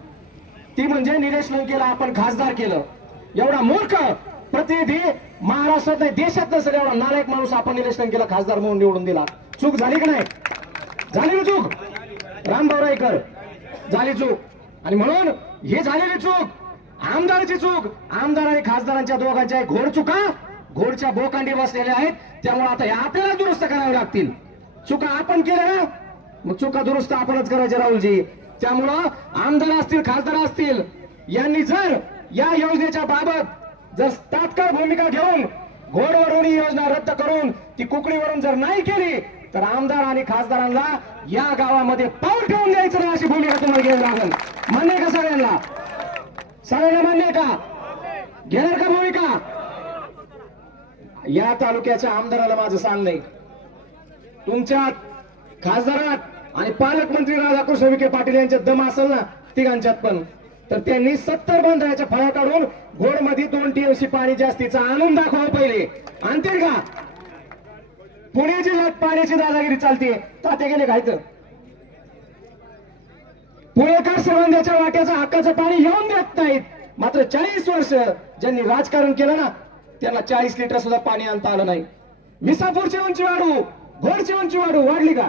ती म्हणजे निलेश लंकेला आपण खासदार केलं. एवढा मूर्ख प्रतिनिधी महाराष्ट्रात नाही देशात नसेल एवढा नालायक माणूस आपण निलेश लंकेला खासदार म्हणून निवडून दिला. चूक झाली की नाही? झाली ना चूक? रामभाऊ रायकर झाली चूक. आणि म्हणून ही झालेली चूक, आमदाराची चूक, आमदार आणि खासदारांच्या दोघांच्या घोड चुका घोडच्या बोकांडी बसलेल्या आहेत. त्यामुळे आता या आपल्याला दुरुस्त करावे लागतील. चुका आपण केल्या ना, मग चुका दुरुस्त आपणच करायच्या राहुलजी. त्यामुळं आमदार असतील, खासदार असतील, यांनी जर या योजनेच्या बाबत जर तात्काळ भूमिका घेऊन घोडवरून ही योजना रद्द करून ती कुकडीवरून जर नाही केली तर आमदार आणि खासदारांना या गावामध्ये पाऊल ठेवून द्यायचं नाही अशी भूमिका तुम्हाला घ्यावी लागेल. मान्य आहे का सगळ्यांना? सगळ्यांना मान्य आहे का? घेणार का भूमिका? या तालुक्याच्या आमदाराला माझं सांगणं आहे, तुमच्यात खासदारात आणि पालकमंत्री राधाकृष्ण विखे पाटील यांच्यात दम असेल ना तिघांच्यात पण, तर त्यांनी 70 बंधाऱ्याच्या फळ्या काढून घोडमध्ये 2 TMC पाणी जास्तीचं आणून दाखवा. पहिले आणतील का? पुणे जिल्ह्यात पाण्याची दादागिरी चालते, तात्या गेले काय तर पुणेकर श्रीगोंद्याच्या वाट्याचं हक्काचं पाणी येऊन देत नाहीत. मात्र 40 वर्ष ज्यांनी राजकारण केलं ना त्यांना 40 लिटर सुद्धा पाणी आणता आलं नाही. विसापूरची उंची वाढू, घोडची उंची वाढू, वाढली का?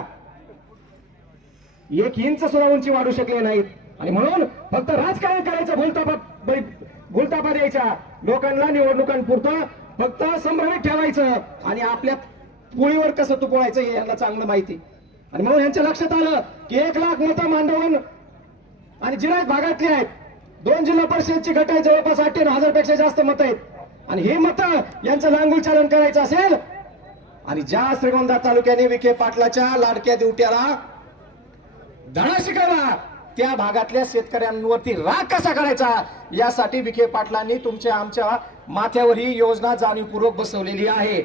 1 इंच सुद्धा उंची वाढू शकले नाहीत. आणि म्हणून फक्त राजकारण करायचं, भूलतापा द्यायचा, लोकांना निवडणुकांपुरतं फक्त संभ्रमित ठेवायचं आणि आपल्या पोळीवर कसं तुपवायचं हे यांना चांगलं माहिती. आणि म्हणून यांच्या लक्षात आलं की 1 लाख मतं मांडवून आणि जिरायत भागातली आहेत. 2 जिल्हा परिषदची गट आहे, जवळपास 58,000 पेक्षा जास्त मतं आहेत. आणि हे मतं यांचं लांगुल चालन करायचं असेल आणि ज्या श्रीगोंदा तालुक्याने विखे पाटलाच्या लाडक्या दिवट्याला धडा शिकवला त्या भागातल्या शेतकऱ्यांवरती राग कसा करायचा यासाठी विखे पाटलांनी तुमच्या आमच्या माथ्यावर ही योजना जाणीवपूर्वक बसवलेली आहे.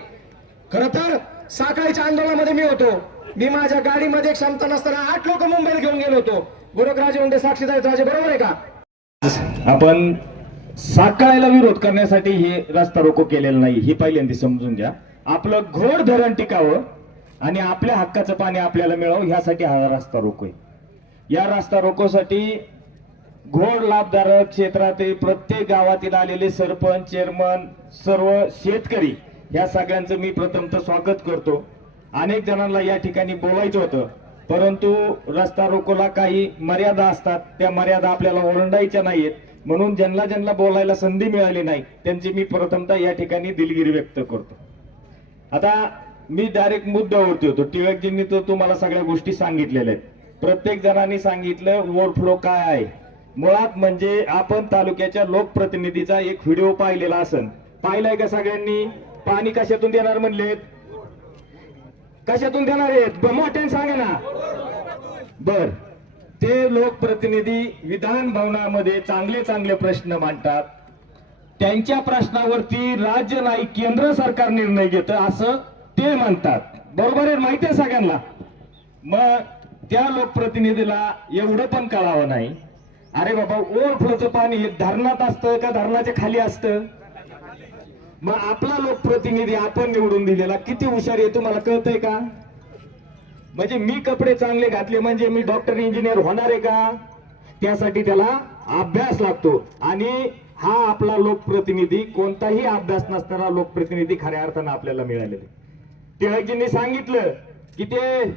खरं तर साखळीच्या आंदोलनामध्ये मी होतो. मी माझ्या गाडीमध्ये क्षमता नसताना 8 लोक मुंबईला घेऊन गेलो होतो. गोरखराजे म्हणजे साक्षीदार राजे, बरोबर आहे का? आपण साखळीला विरोध करण्यासाठी हे रस्ता रोको केलेला नाही, ही पहिल्यांदा समजून घ्या. आपलं घोड धरण टिकावं आणि आपल्या हक्काचं पाणी आपल्याला मिळावं ह्यासाठी हा रस्ता रोको आहे. या रस्ता रोकोसाठी घोड लाभधारक क्षेत्रातील प्रत्येक गावातील आलेले सरपंच, चेअरमन, सर्व शेतकरी ह्या सगळ्यांचं मी प्रथमतः स्वागत करतो. अनेक जणांना या ठिकाणी बोलायचं होतं, परंतु रस्ता रोकोला काही मर्यादा असतात, त्या मर्यादा आपल्याला ओलांडायच्या नाहीयेत. म्हणून ज्यांना बोलायला संधी मिळाली नाही त्यांची मी प्रथमतः या ठिकाणी दिलगिरी व्यक्त करतो. आता मी डायरेक्ट मुद्द्यावरती होतो. टिळकजींनी तर तुम्हाला सगळ्या गोष्टी सांगितलेल्या आहेत. प्रत्येक जणांनी सांगितलं ओव्हरफ्लो काय आहे. मुळात म्हणजे आपण तालुक्याच्या लोकप्रतिनिधीचा एक व्हिडिओ पाहिलेला असन, पाहिलाय का सगळ्यांनी? पाणी कशातून देणार म्हणलेत? कशातून देणार आहेत? मोठ्याने सांगा ना. बर, ते लोकप्रतिनिधी विधान भवनामध्ये चांगले चांगले प्रश्न मांडतात. त्यांच्या प्रश्नावरती राज्य नाही केंद्र सरकार निर्णय घेतं असं ते म्हणतात. बरोबर आहे, माहिती आहे सगळ्यांना. मग त्या लोकप्रतिनिधीला एवढं पण कळावं नाही, अरे बाबा ओव्हरफ्लोचं पाणी हे धरणात असतं का धरणाच्या खाली असतं. मग आपला लोकप्रतिनिधी आपण निवडून दिलेला किती हुशार आहे तुम्हाला कळतंय का? म्हणजे मी कपडे चांगले घातले म्हणजे मी डॉक्टर इंजिनियर होणार आहे का? त्यासाठी त्याला अभ्यास लागतो. आणि हा आपला लोकप्रतिनिधी कोणताही अभ्यास नसणारा लोकप्रतिनिधी खऱ्या अर्थानं आपल्याला मिळालेले. टिळकजींनी सांगितलं की ते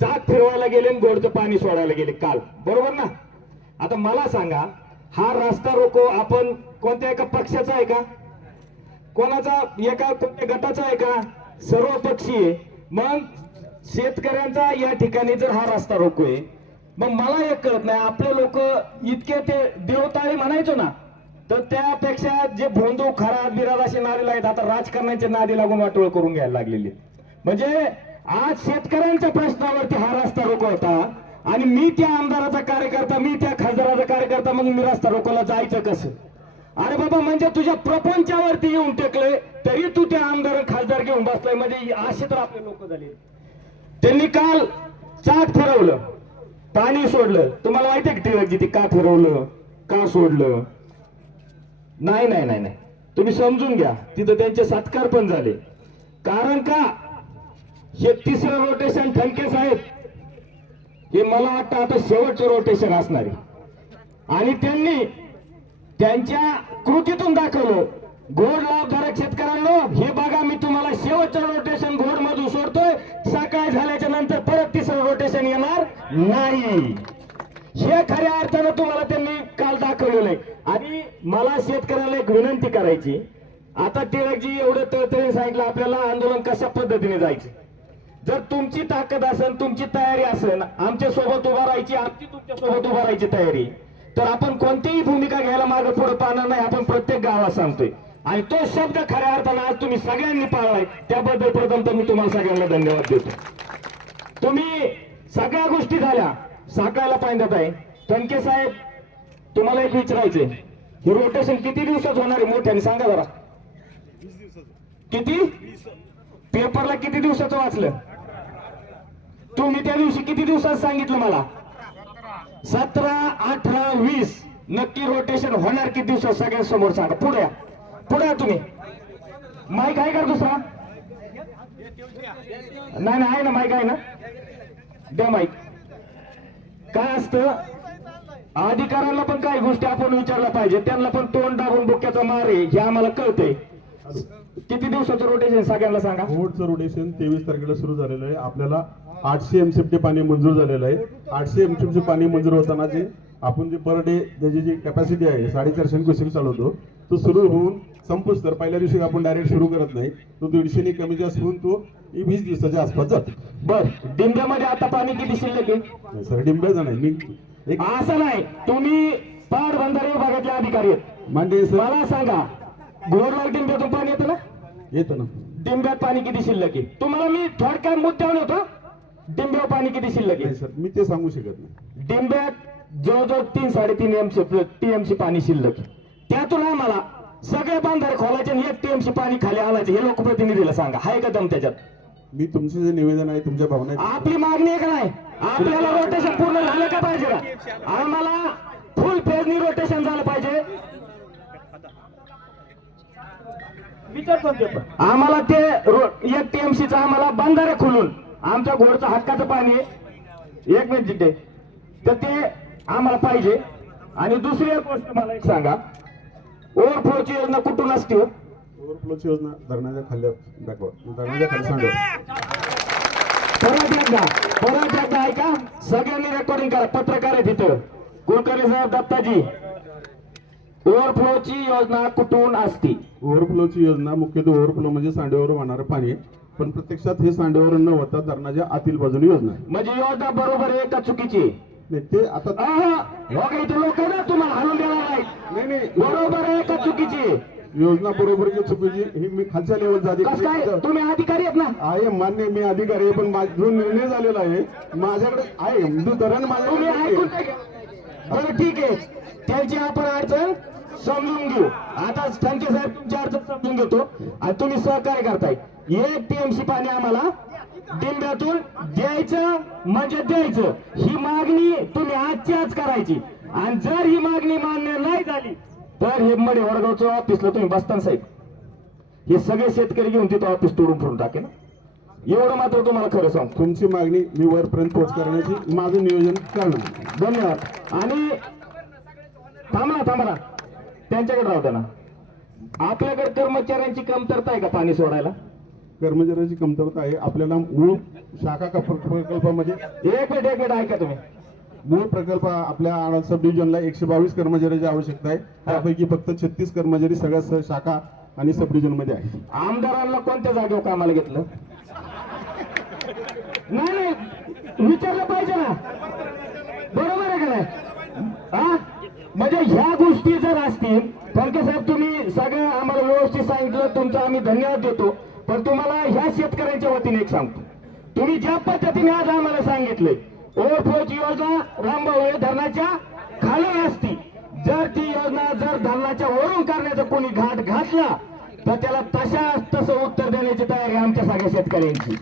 चाक फिरवायला गेले आणि गोडचं पाणी सोडायला गेले काल, बरोबर ना? आता मला सांगा, हा रस्ता रोको आपण कोणत्या एका पक्षाचा आहे का? कोणाचा एका कोणत्या गटाचा आहे का? सर्व पक्षीय. मग शेतकऱ्यांचा या ठिकाणी जर हा रस्ता रोको आहे, मग मला एक कळत नाही, आपले लोक इतके ते देवताळे म्हणायचो ना, तर त्यापेक्षा जे भोंदू खराब बिराद असे नारे आहेत आता राजकारणाच्या नादी लागून वाटोळ करून घ्यायला लागलेली. म्हणजे आज शेतकऱ्यांच्या प्रश्नावरती हा रस्ता रोको होता आणि मी त्या आमदाराचा कार्यकर्ता, मी त्या खासदाराचा कार्यकर्ता, मग मी रस्ता रोकोला जायचं कसं? अरे बाबा, म्हणजे तुझ्या प्रपंचावरती येऊन टेकले तरी तू त्या आमदार खासदार घेऊन बसलाय. म्हणजे असे तर आपले लोक झाले. त्यांनी काल चाक फिरवलं, पाणी सोडलं. तुम्हाला माहितीये का टिळकजी ते का फिरवलं, का सोडलं? नाही नाही नाही नाही, तुम्ही समजून घ्या. तिथं त्यांचे सत्कार पण झाले. कारण का हे तिसरं रोटेशन ठणके साहेब, हे मला वाटतं आता शेवटचं रोटेशन असणार आहे. आणि त्यांनी त्यांच्या कृतीतून दाखवलं, घोड लाभधारक शेतकऱ्यांनो हे बघा, मी तुम्हाला शेवटचं रोटेशन घोड मधून सोडतोय, सकाळ झाल्याच्या नंतर परत तिसरं रोटेशन येणार नाही. हे खऱ्या अर्थानं तुम्हाला त्यांनी काल दाखवलेलं आहे. आणि मला शेतकऱ्याला एक विनंती करायची, आता टिळकजी एवढं तळतळीने सांगितलं आपल्याला आंदोलन कशा पद्धतीने जायचं. जर तुमची ताकद असेल, तुमची तयारी असेल, आमच्या सोबत उभा राहायची, आमची तुमच्या सोबत उभा राहायची तयारी, तर आपण कोणतीही भूमिका घ्यायला मागे पुढे पाहणार नाही. आपण प्रत्येक गावात सांगतोय आणि तो शब्द खऱ्या अर्थानं आज तुम्ही सगळ्यांनी पाळलाय, त्याबद्दल प्रथम तर मी तुम्हाला सगळ्यांना धन्यवाद देतो. तुम्ही सगळ्या गोष्टी झाल्या, साकायला पाहिजे आहे. टणके साहेब, तुम्हाला एक विचारायचंय, हे रोटेशन किती दिवसात होणार आहे मोठ्याने सांगा जरा. किती? पेपरला किती दिवसाचं वाचलं तुम्ही? त्या दिवशी किती दिवसात सांगितलं मला? 17, 18, 20. नक्की रोटेशन होणार किती दिवसात सगळ्यांसमोर सांगा. पुढे पुढे तुम्ही. माईक आहे का दुसरा? नाही नाही, आहे ना माईक, आहे ना? द्या माईक. काय असतं, अधिकाऱ्यांना पण काही गोष्टी आपण विचारल्या पाहिजे, त्यांना पण तोंड दाबून डोक्याचा मार आहे हे आम्हाला कळतंय. किती दिवसाचं रोटेशन सगळ्यांना सांगा. बोर्डचं रोटेशन 23 तारखेला सुरू झालेलं आहे. आपल्याला 800 MCFT पाणी मंजूर झालेलं आहे. 800 MCFT पाणी मंजूर होताना जे आपण जे पर डे त्याची जी कॅपॅसिटी आहे 450 क्युसेक चालवतो, तो सुरू होऊन संपूस तर पहिल्या दिवशी आपण डायरेक्ट सुरू करत नाही, तो 150 कमी जास्त होऊन तो 20 दिवसाच्या आसपास जातो. बर, डिंब्यामध्ये आता पाणी किती शिल्लक आहे? सर डिंब्याचं नाही, मी एक असं नाही, तुम्ही पाटबंधारे विभागातले अधिकारी आहेत, मांडे सर मला सांगा घोरवाल डिंब्यातून पाणी येतं ना? येतं ना. डिंब्यात पाणी किती शिल्लक आहे? तुम्हाला मी थोडक्यात मुद्द्यावर होतो, डिंब्यावर पाणी किती शिल्लक नाही आहे? सर, मी ते सांगू शकत नाही. डिंब्यात जवळजवळ 3-3.5 TMC पाणी शिल्लक आहे. त्यातून आम्हाला सगळे बांधारे खोलायचे आणि 1 TMC पाणी खाली आणायचे. हे लोकप्रतिनिधीला सांगा, हाय का दम त्याच्यात? मी तुमचं जे निवेदन आहे, तुमच्या भावना आहेत, आपली मागणी आहे का नाही? आपल्याला रोटेशन पूर्ण झालं का पाहिजे का? आम्हाला फुल पेजनी रोटेशन झालं पाहिजे. आम्हाला ते 1 TMC आम्हाला बंधारे खोलून आमच्या घोडचं हक्काचं पाणी 1 मिनिट ते तर ते आम्हाला पाहिजे. आणि दुसरी एक गोष्ट मला एक सांगा, ओव्हरफ्लोची योजना कुठून असते? ओव्हरफ्लोची योजना धरणाच्या खाली धरणाच्या खाली सांगा. परत एकदा ऐका, सगळ्यांनी रेकॉर्डिंग करा, पत्रकार आहे तिथं, कुलकर्णी साहेब, दत्ताजी. ओव्हरफ्लोची योजना कुठून असते? ओव्हरफ्लोची योजना मुख्यतः ओव्हरफ्लो म्हणजे सांडेवर वाहणारं पाणी आहे, पण प्रत्यक्षात हे सांडेवर न होता धरणाच्या आतील बाजूने योजना आहे. म्हणजे योजना बरोबर आहे का चुकीची आहे? नाही ते आता इथे लोक ना तुम्हाला हलून देणार नाही. नाही बरोबर आहे का चुकीची? योजना बरोबर चुकीची ही मी खालच्या लेवलचा कस काय अधिकारी तुम्ही अधिकारी आहेत ना? आहे, मान्य मी अधिकारी आहे, पण जो निर्णय झालेला आहे माझ्याकडे आहे, जो धरण तुम्ही ऐकून माझ्याकडे काय? बरं ठीक आहे, त्यांची आपण अडचण समजून घेऊ. आता ठणके साहेब तुमची अडचण समजून घेतो आणि तुम्ही सहकार्य करताय. 1 TMC पाणी आम्हाला डिंब्यातून द्यायचं म्हणजे द्यायचं, ही मागणी तुम्ही आजची आज करायची. आणि जर ही मागणी मान्य नाही झाली तर हे मडे वडगावच्या ऑफिसला तुम्ही बसताना साहेब, हे सगळे शेतकरी घेऊन तिथं ऑफिस तोडून फिरून टाकेल. एवढं मात्र तुम्हाला खरं सांगतो. तुमची मागणी मी वरपर्यंत पोहोच करण्याची माझं नियोजन करणार. धन्यवाद. आणि थांबा त्यांच्याकडे राहू द्या ना. आपल्याकडे कर्मचाऱ्यांची कमतरता आहे का पाणी सोडायला? कर्मचाऱ्याची कमतरता आहे. आपल्याला मूळ शाखा प्रकल्पामध्ये एक मिनिट ऐका तुम्ही. मूळ प्रकल्प आपल्या आडा सब डिव्हिजनला 122 कर्मचाऱ्याची आवश्यकता आहे. त्यापैकी फक्त 36 कर्मचारी सगळ्या शाखा आणि सब डिव्हिजन मध्ये आहेत. आमदारांना कोणत्या जागेवर कामाला घेतलं? नाही विचारलं पाहिजे ना, बरोबर आहे का नाही? हा म्हणजे ह्या गोष्टी जर असतील, फडके साहेब तुम्ही सगळं आम्हाला व्यवस्थित सांगितलं, तुमचा आम्ही धन्यवाद देतो. पण तुम्हाला ह्या शेतकऱ्यांच्या वतीने एक सांगतो, तुम्ही ज्या पद्धतीने आज आम्हाला सांगितलंय ओव्हरफ्लोची योजना रामभाऊ धरणाच्या खाली असती, जर ती योजना जर धरणाच्या वरून करण्याचा कोणी घाट घातला तर त्याला तसं उत्तर देण्याची तयारी आमच्या सगळ्या शेतकऱ्यांची.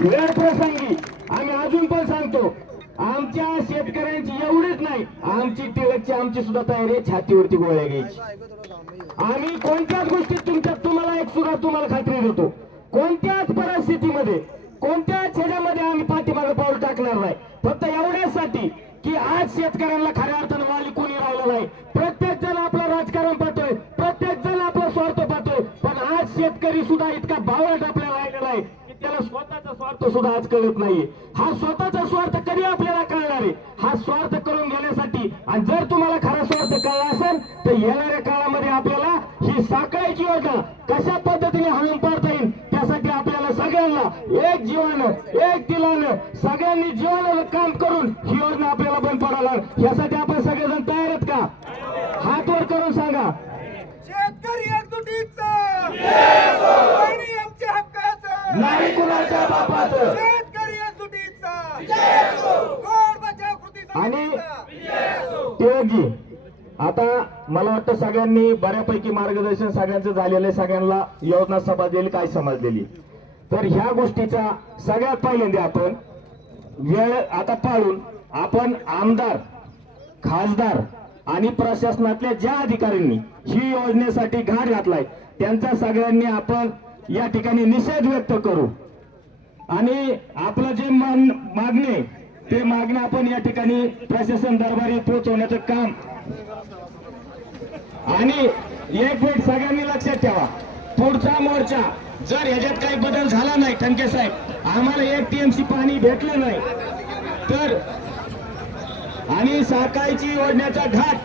वेळ प्रसंगी आम्ही अजून पण सांगतो, आमच्या शेतकऱ्यांची एवढीच नाही, आमची टिळकची आमची सुद्धा तयारी आहे छातीवरती गोळ्या घ्यायची. आम्ही कोणत्याच गोष्टीत तुम्हाला एक सुद्धा तुम्हाला खात्री देतो, कोणत्याच परिस्थितीमध्ये कोणत्याच ह्याच्यामध्ये आम्ही पाठीमागे पाऊल टाकणार नाही. फक्त एवढ्यासाठी की आज शेतकऱ्यांना खऱ्या अर्थानं वाली कोणी राहिलं नाही. प्रत्येक जण आपलं राजकारण पाहतोय, प्रत्येक जण आपला स्वार्थ पाहतोय, पण आज शेतकरी सुद्धा इतका बावळट आपल्याला राहिलेला आहे की त्याला स्वतःचा स्वार्थ सुद्धा आज कळत नाहीये. हा स्वतःचा स्वार्थ कधी आपल्याला कळणार आहे? हा स्वार्थ करून घेण्यासाठी, आणि जर तुम्हाला खरा स्वार्थ कळला असेल तर येणाऱ्या काळामध्ये आपल्याला ही साखळीची योजना कशा पद्धतीने हाणून पाडता येईल त्यासाठी आपल्याला सगळ्यांना एक जीवानं एक दिलानं सगळ्यांनी जीवानं काम करून ही योजना आपल्याला बंद पडायला, यासाठी आपण सगळेजण तयार आहेत का? हात वर करून सांगा. शेतकरी एकजुटीचा पाणी आमच्या हक्काचं, नाही कुणाच्या बापाचं. शेतकरी एकजुटीचा गोड बचाव कृती आणि समितीचा. टिळकजी, आता मला वाटतं सगळ्यांनी बऱ्यापैकी मार्गदर्शन सगळ्यांचं झालेलं आहे, सगळ्यांना योजना समजलेली काय समजलेली. तर ह्या गोष्टीचा सगळ्यात पहिल्यांदा आपण वेळ आता पाळून आपण आमदार, खासदार आणि प्रशासनातल्या ज्या अधिकाऱ्यांनी ही योजनेसाठी घाट घातलाय त्यांचा सगळ्यांनी आपण या ठिकाणी निषेध व्यक्त करू. आणि आपलं जे मागणे ते मागणं आपण या ठिकाणी प्रशासन दरबारी पोहोचवण्याचं काम. आणि एक मिनिट सगळ्यांनी लक्षात ठेवा, पुढचा मोर्चा जर ह्याच्यात काही बदल झाला नाही, ठणके साहेब आम्हाला 1 TMC पाणी भेटलं नाही तर, आणि साखळीची योजनेचा घाट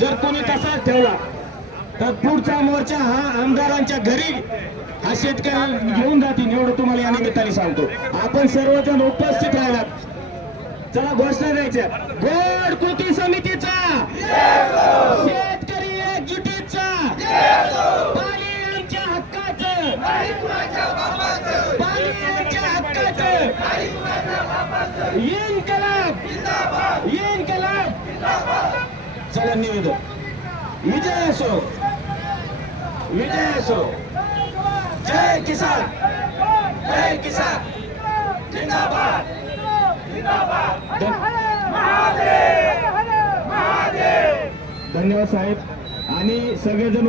जर कोणी तसाच ठेवला तर पुढचा मोर्चा हा आमदारांच्या घरी हा शेतकरी घेऊन जातील, एवढं तुम्हाला या निमित्ताने सांगतो. आपण सर्वजण उपस्थित राहणार. चला घोषणा द्यायच्या. गोड कृती समितीचा, शेतकरी एकजुटीचा, पाणी आमच्या हक्काचं, पाणी आमच्या हक्काचं, इन्कलाब, इन्कलाब. चला निवेदन. विजय असो, विजय असो. जय किसान, जय किसान, जिंदाबाद, जिंदाबाद. धन्यवाद साहेब. आणि सगळेजण